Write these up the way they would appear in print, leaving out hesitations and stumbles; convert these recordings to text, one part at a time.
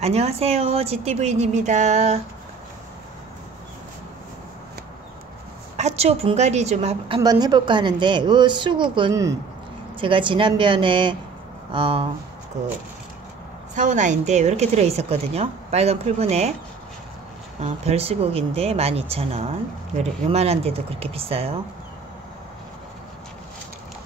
안녕하세요. GTV입니다. 하초 분갈이 좀 한번 해볼까 하는데, 이 수국은 제가 지난번에 그 사오나인데 이렇게 들어 있었거든요. 빨간 풀분에 별수국인데 12,000원. 요만한데도 그렇게 비싸요.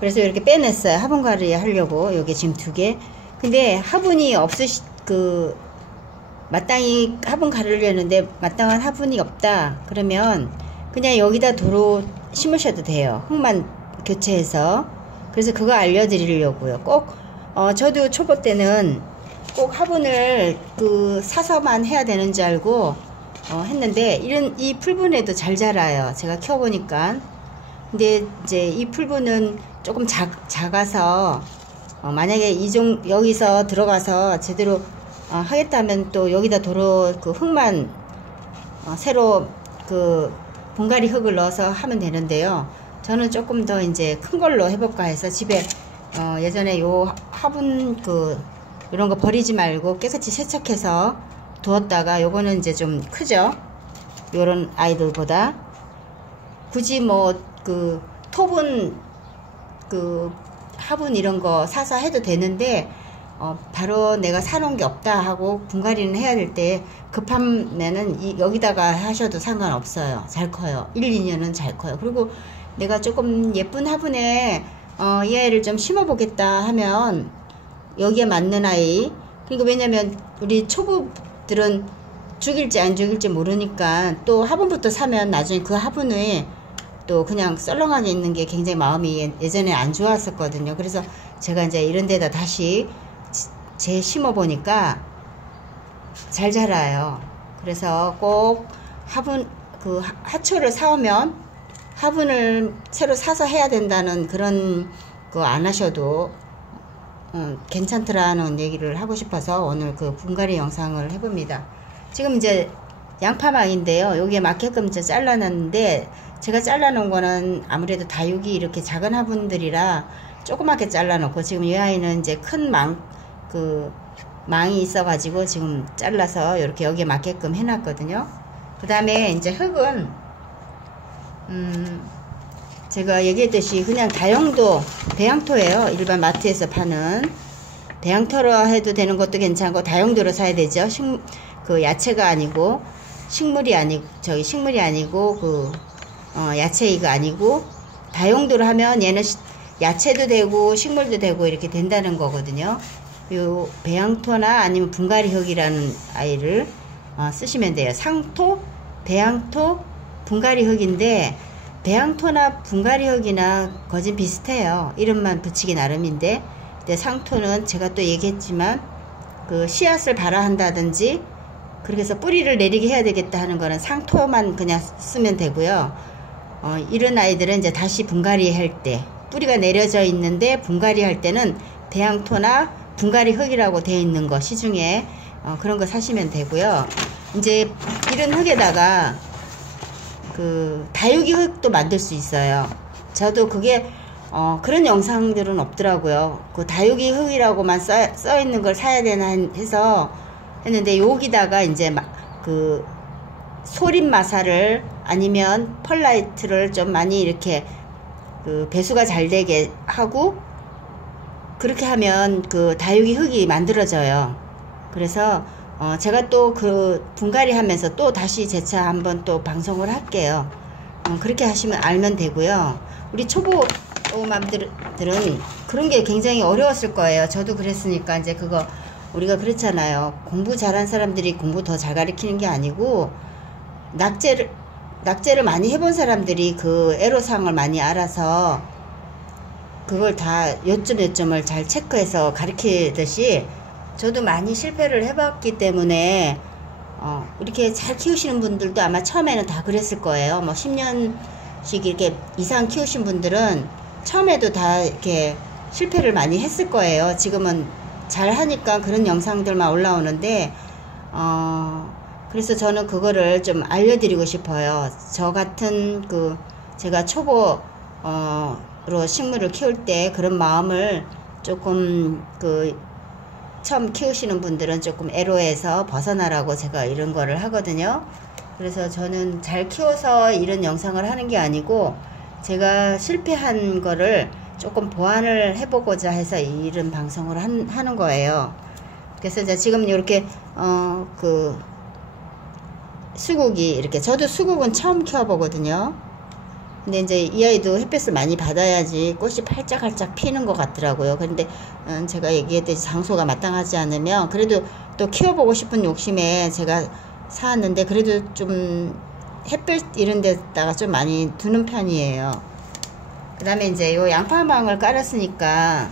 그래서 이렇게 빼냈어요. 화분갈이 하려고. 여기 지금 2개. 근데 화분이 마땅히 화분 가르려는데 마땅한 화분이 없다 그러면 그냥 여기다 도로 심으셔도 돼요. 흙만 교체해서. 그래서 그거 알려드리려고요. 꼭 저도 초보 때는 꼭 화분을 사서만 해야 되는 줄 알고 했는데 이 풀분에도 잘 자라요. 제가 키워보니까. 근데 이제 이 풀분은 조금 작아서 만약에 여기서 들어가서 제대로 하겠다면 또 여기다 도로 흙만 새로 분갈이 흙을 넣어서 하면 되는데요. 저는 조금 더 이제 큰 걸로 해볼까 해서 집에 예전에 요 화분 이런 거 버리지 말고 깨끗이 세척해서 두었다가 요거는 이제 좀 크죠. 요런 아이들보다 굳이 톱은 화분 이런 거 사서 해도 되는데 바로 내가 사놓은 게 없다 하고 분갈이는 해야 될 때 급하면은 여기다가 하셔도 상관없어요. 잘 커요. 1, 2년은 잘 커요. 그리고 내가 조금 예쁜 화분에 이 아이를 좀 심어 보겠다 하면 여기에 맞는 아이. 그리고 왜냐면 우리 초보들은 죽일지 안 죽일지 모르니까 또 화분부터 사면 나중에 그 화분에 또 그냥 썰렁하게 있는 게 굉장히 마음이 예전에 안 좋았었거든요. 그래서 제가 이제 이런 데다 다시 심어 보니까 잘 자라요. 그래서 꼭 하초를 사오면 화분을 새로 사서 해야 된다는 그런 거 안 하셔도 괜찮더라는 얘기를 하고 싶어서 오늘 분갈이 영상을 해봅니다. 지금 이제 양파망인데요. 여기에 맞게끔 이제 잘라놨는데 제가 잘라놓은 거는 아무래도 다육이 이렇게 작은 화분들이라 조그맣게 잘라놓고 지금 이 아이는 이제 큰 망이 있어가지고 지금 잘라서 이렇게 여기에 맞게끔 해놨거든요. 그 다음에 이제 흙은 제가 얘기했듯이 그냥 다용도 배양토예요. 일반 마트에서 파는 배양토로 해도 되는 것도 괜찮고 다용도로 사야 되죠. 야채가 아니고 식물이 아니고 야채이가 아니고 다용도로 하면 얘는 야채도 되고 식물도 되고 이렇게 된다는 거거든요. 요 배양토나 아니면 분갈이 흙이라는 아이를 쓰시면 돼요. 상토, 배양토, 분갈이 흙인데 배양토나 분갈이 흙이나 거진 비슷해요. 이름만 붙이기 나름인데 근데 상토는 제가 또 얘기했지만 씨앗을 발화 한다든지 그렇게 해서 뿌리를 내리게 해야 되겠다 하는 거는 상토만 그냥 쓰면 되고요. 이런 아이들은 이제 다시 분갈이 할 때 뿌리가 내려져 있는데 분갈이 할 때는 배양토나 분갈이 흙이라고 되어 있는 거 시중에 그런 거 사시면 되고요. 이제 이런 흙에다가 다육이 흙도 만들 수 있어요. 저도 그게 그런 영상들은 없더라고요. 다육이 흙이라고만 써 있는 걸 사야 되나 해서 했는데 여기다가 이제 소림 마사를 아니면 펄라이트를 좀 많이 이렇게 배수가 잘 되게 하고 그렇게 하면 다육이 흙이 만들어져요. 그래서 제가 또 분갈이 하면서 또 다시 재차 한번 또 방송을 할게요. 그렇게 하시면 알면 되고요. 우리 초보 맘들은 그런 게 굉장히 어려웠을 거예요. 저도 그랬으니까 이제 우리가 그렇잖아요. 공부 잘한 사람들이 공부 더 잘 가르치는 게 아니고 낙제를 많이 해본 사람들이 애로사항을 많이 알아서 그걸 다 요점을 잘 체크해서 가르치듯이 저도 많이 실패를 해봤기 때문에 이렇게 잘 키우시는 분들도 아마 처음에는 다 그랬을 거예요. 10년씩 이렇게 이상 키우신 분들은 처음에도 다 이렇게 실패를 많이 했을 거예요. 지금은 잘 하니까 그런 영상들만 올라오는데 그래서 저는 그거를 좀 알려드리고 싶어요. 저 같은 제가 초보로 식물을 키울 때 그런 마음을 조금 처음 키우시는 분들은 조금 애로해서 벗어나라고 제가 이런 거를 하거든요. 그래서 저는 잘 키워서 이런 영상을 하는 게 아니고 제가 실패한 거를 조금 보완을 해보고자 해서 이런 방송을 하는 거예요. 그래서 이제 지금 이렇게 그 수국이 이렇게, 저도 수국은 처음 키워보거든요. 근데 이제 이 아이도 햇빛을 많이 받아야지 꽃이 활짝활짝 피는 것 같더라고요. 그런데 제가 얘기했듯이 장소가 마땅하지 않으면, 그래도 또 키워보고 싶은 욕심에 제가 사왔는데, 그래도 좀 햇빛 이런 데다가 좀 많이 두는 편이에요. 그 다음에 이제 요 양파망을 깔았으니까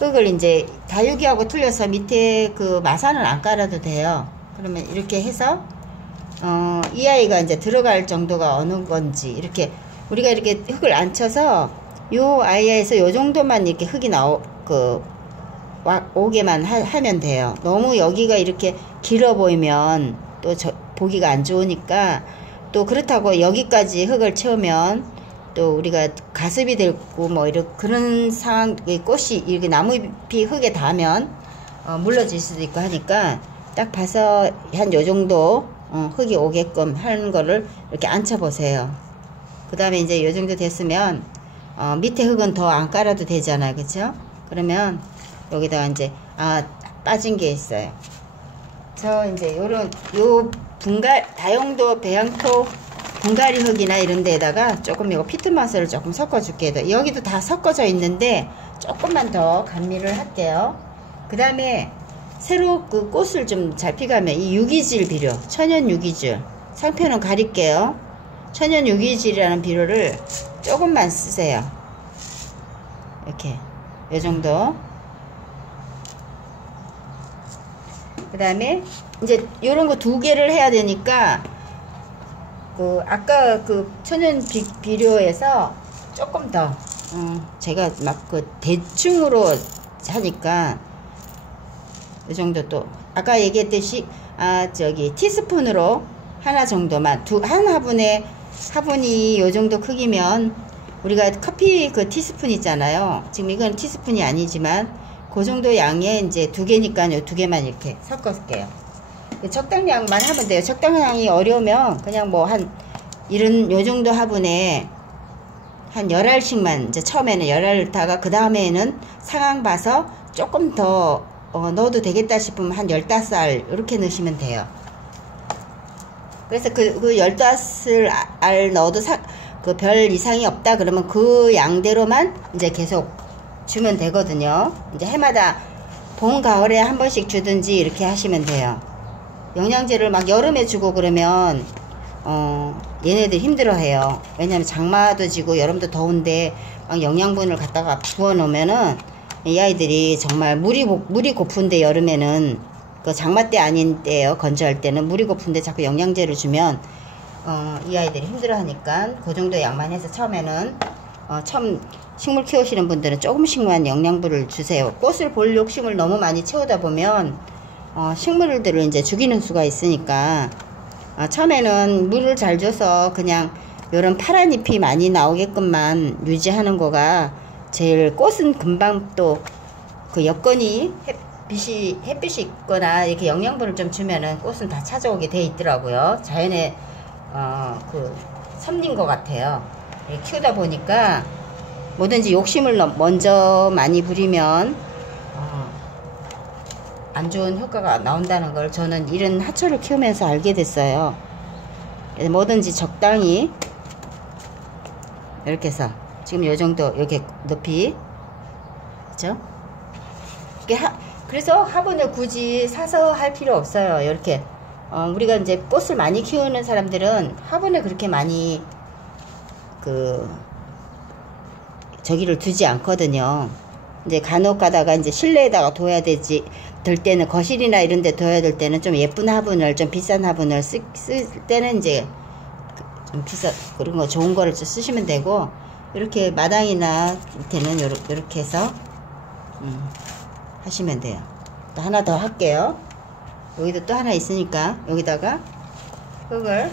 흙을 이제 다육이하고 틀려서 밑에 그 마산을 안 깔아도 돼요. 그러면 이렇게 해서 이 아이가 이제 들어갈 정도가 어느 건지, 이렇게 우리가 이렇게 흙을 안 쳐서 요 아이에서 요 정도만 이렇게 흙이 오게만 하면 돼요. 너무 여기가 이렇게 길어 보이면 또 보기가 안 좋으니까, 또 그렇다고 여기까지 흙을 채우면 또 우리가 가습이 되고 뭐 이런 그런 상황, 꽃이 이렇게 나무잎이 흙에 닿으면 물러질 수도 있고 하니까, 딱 봐서 한 요 정도 흙이 오게끔 하는 거를 이렇게 앉혀 보세요. 그 다음에 이제 요 정도 됐으면 밑에 흙은 더 안 깔아도 되잖아요, 그쵸? 그러면 여기다가 이제 빠진 게 있어요. 저 이제 요 다용도 배양토 분갈이 흙이나 이런 데에다가 조금 이거 피트마스를 조금 섞어 줄게요. 여기도 다 섞어져 있는데 조금만 더 감미를 할게요. 그 다음에 새로 그 꽃을 좀 잘 피가면 이 유기질 비료, 천연 유기질, 상표는 가릴게요. 천연 유기질이라는 비료를 조금만 쓰세요. 이렇게 이 정도. 그 다음에 이제 요런 거 2개를 해야 되니까, 아까 그 천연 비료에서 조금 더 제가 막 그 대충으로 하니까 이 정도, 또 아까 얘기했듯이 티스푼으로 하나 정도만, 한 화분이 요 정도 크기면, 우리가 커피 그 티스푼 있잖아요. 지금 이건 티스푼이 아니지만 그 정도 양에 이제 2개니까 요 2개만 이렇게 섞어줄게요. 적당량만 하면 돼요. 적당량이 어려우면 그냥 뭐 요 정도 화분에 한 10알씩만, 이제 처음에는 10알, 그 다음에는 상황 봐서 조금 더 넣어도 되겠다 싶으면 한 15알 이렇게 넣으시면 돼요. 그래서 그 15알 넣어도 그 별 이상이 없다 그러면 그 양대로만 이제 계속 주면 되거든요. 이제 해마다 봄, 가을에 한 번씩 주든지 이렇게 하시면 돼요. 영양제를 막 여름에 주고 그러면 얘네들 힘들어해요. 왜냐면 장마도 지고 여름도 더운데 막 영양분을 갖다가 부어 놓으면은 이 아이들이 정말 물이 고픈데, 여름에는 그 장마 때 아닌 때예요. 건조할 때는 물이 고픈데 자꾸 영양제를 주면 이 아이들이 힘들어하니까 그 정도 양만 해서 처음에는 처음 식물 키우시는 분들은 조금씩만 영양분을 주세요. 꽃을 볼 욕심을 너무 많이 채우다 보면 식물들을 이제 죽이는 수가 있으니까, 처음에는 물을 잘 줘서 그냥 요런 파란 잎이 많이 나오게끔만 유지하는 거가 제일, 꽃은 금방 또 그 여건이 햇빛이 있거나 이렇게 영양분을 좀 주면은 꽃은 다 찾아오게 돼 있더라고요. 자연의 그 섭리인 것 같아요. 키우다 보니까 뭐든지 욕심을 먼저 많이 부리면 안 좋은 효과가 나온다는 걸 저는 이런 하초를 키우면서 알게 됐어요. 뭐든지 적당히 이렇게 해서 지금 요 정도 이렇게 높이, 그죠? 그래서 화분을 굳이 사서 할 필요 없어요. 이렇게 우리가 이제 꽃을 많이 키우는 사람들은 화분에 그렇게 많이 저기를 두지 않거든요. 이제 간혹 가다가 이제 실내에다가 둬야 될 때는, 거실이나 이런 데 둬야 될 때는 좀 예쁜 화분을, 좀 비싼 화분을 쓸 때는 이제 좀 그런 거 좋은 거를 좀 쓰시면 되고, 이렇게 마당이나 밑에는 요렇게 해서 하시면 돼요. 또 하나 더 할게요. 여기도 또 하나 있으니까 여기다가 흙을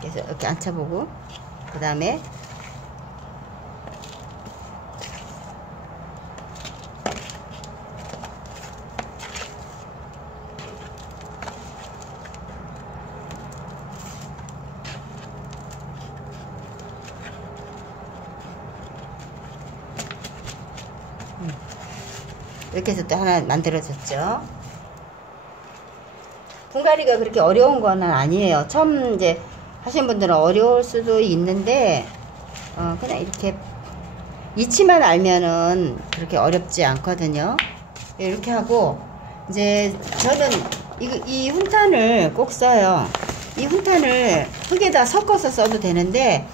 그래서 이렇게 앉혀보고, 그 다음에 이렇게 해서 또 하나 만들어졌죠. 분갈이가 그렇게 어려운 거는 아니에요. 처음 이제 하시는 분들은 어려울 수도 있는데 그냥 이렇게 이치만 알면은 그렇게 어렵지 않거든요. 이렇게 하고 이제 저는 이 훈탄을 꼭 써요. 이 훈탄을 흙에다 섞어서 써도 되는데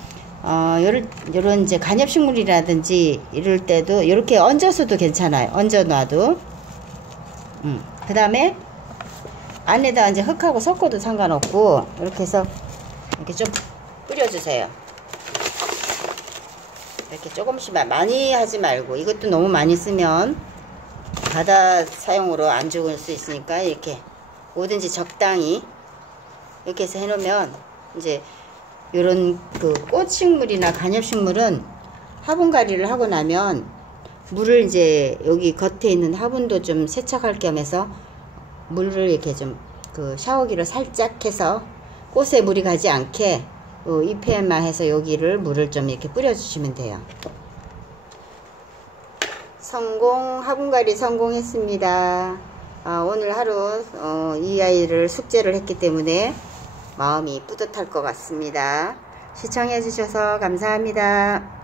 요런 이제 관엽식물이라든지 이럴 때도 이렇게 얹어서도 괜찮아요. 얹어 놔도. 그 다음에 안에다 이제 흙하고 섞어도 상관없고 이렇게 해서 이렇게 좀 뿌려주세요. 이렇게 조금씩만, 많이 하지 말고, 이것도 너무 많이 쓰면 바다 사용으로 안 좋을 수 있으니까 이렇게 뭐든지 적당히 이렇게 해서 해놓으면 이제 요런 그 꽃식물이나 관엽식물은 화분갈이를 하고 나면 물을 이제 여기 겉에 있는 화분도 좀 세척할 겸 해서 물을 이렇게 좀 그 샤워기로 살짝 해서 꽃에 물이 가지 않게 잎에만 해서 여기를 물을 좀 이렇게 뿌려주시면 돼요. 화분갈이 성공했습니다. 오늘 하루 이 아이를 숙제를 했기 때문에 마음이 뿌듯할 것 같습니다. 시청해 주셔서 감사합니다.